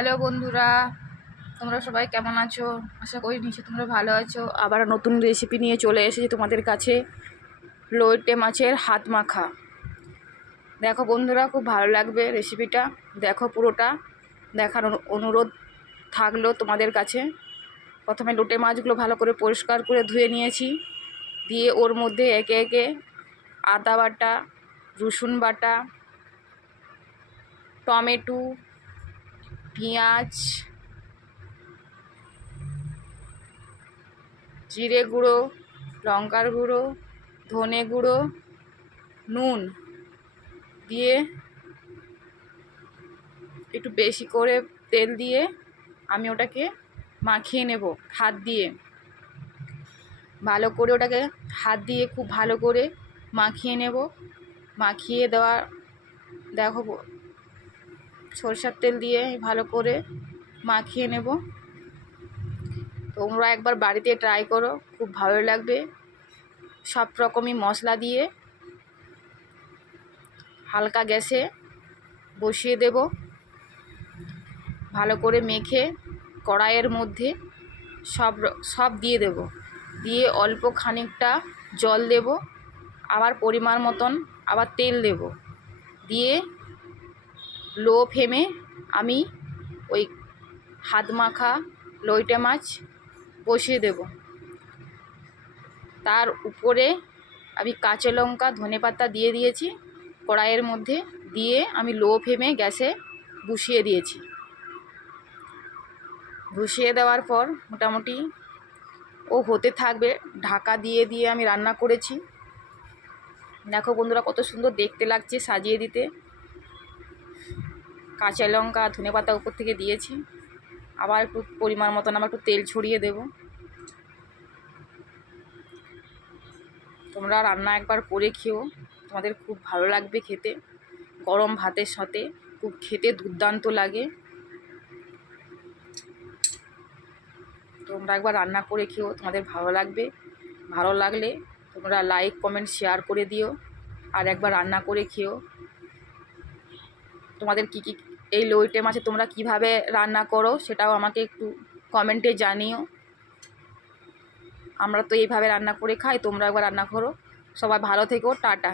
Hello বন্ধুরা, তোমরা সবাই কেমন আছো? আশা করি নিশ্চয়ই তোমরা ভালো আছো। আবার নতুন রেসিপি নিয়ে চলে এসেছি তোমাদের কাছে, লইটে মাছের হাত মাখা। দেখো বন্ধুরা, খুব ভালো লাগবে রেসিপিটা, দেখো পুরোটা। দেখার অনুরোধ থাকলো তোমাদের কাছে। প্রথমে লোটে মাছগুলো ভালো করে পরিষ্কার করে ধুয়ে নিয়েছি, দিয়ে ওর মধ্যে একে একে আদা বাটা, রসুন বাটা, টমেটো, পেঁয়াজ, জিরে গুঁড়ো, লঙ্কার গুঁড়ো, ধনে গুঁড়ো, নুন দিয়ে একটু বেশি করে তেল দিয়ে আমি ওটাকে মাখিয়ে নেব হাত দিয়ে। ভালো করে ওটাকে হাত দিয়ে খুব ভালো করে মাখিয়ে নেব। মাখিয়ে দেওয়া, দেখো সরষের তেল দিয়ে ভালো করে মাখিয়ে নেব। তোমরা একবার বাড়িতে ট্রাই করো, খুব ভালো লাগবে। সব রকমই মশলা দিয়ে হালকা গ্যাসে বসিয়ে দেব। ভালো করে মেখে কড়াইয়ের মধ্যে সব দিয়ে দেব। দিয়ে অল্প খানিকটা জল দেব, আবার পরিমাণ মতন আবার তেল দেব। দিয়ে লো ফ্লেমে আমি ওই হাত মাখা লইটে মাছ বসিয়ে দেব। তার উপরে আমি কাঁচা লঙ্কা, ধনেপাতা দিয়ে দিয়েছি কড়াইয়ের মধ্যে। দিয়ে আমি লো ফ্লেমে গ্যাসে বসিয়ে দিয়েছি। বসিয়ে দেওয়ার পর মোটামুটি ও হতে থাকবে। ঢাকা দিয়ে দিয়ে আমি রান্না করেছি। দেখো বন্ধুরা, কত সুন্দর দেখতে লাগছে সাজিয়ে দিতে। কাঁচা লঙ্কা, ধনেপাতা উপর থেকে দিয়েছি। আবার একটু পরিমাণ মতন আবার একটু তেল ছড়িয়ে দেব। তোমরা রান্না একবার করে খেও, তোমাদের খুব ভালো লাগবে খেতে। গরম ভাতের সাথে খুব খেতে দুর্দান্ত লাগে। তোমরা একবার রান্না করে খেও, তোমাদের ভালো লাগবে। ভালো লাগলে তোমরা লাইক, কমেন্ট, শেয়ার করে দিও। আর একবার রান্না করে খেও। তোমাদের কী কী এই লইটে মাছে তোমরা কিভাবে রান্না করো সেটাও আমাকে একটু কমেন্টে জানিও। আমরা তো এইভাবে রান্না করে খাই, তোমরা একবার রান্না করো। সবাই ভালো থেকো, টাটা।